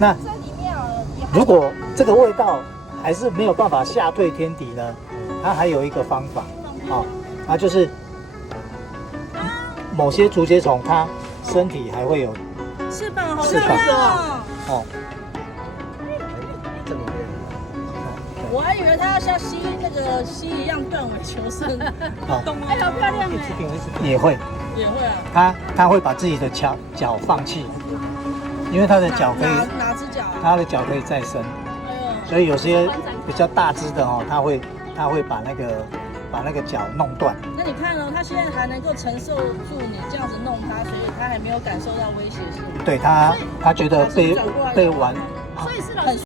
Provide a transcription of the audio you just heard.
那如果这个味道还是没有办法吓退天敌呢，它还有一个方法，它就是某些竹节虫它身体还会有翅膀，好翅膀哦。我还以为它要像蜥一样断尾求生，懂吗？哎，好漂亮哎！也会啊，它会把自己的脚放弃，因为它的脚可以哪只脚啊？它的脚可以再生，所以有些比较大只的它会把那个脚弄断。那你看它现在还能够承受住你这样子弄它，所以它还没有感受到威胁性。对它觉得被玩。所以是很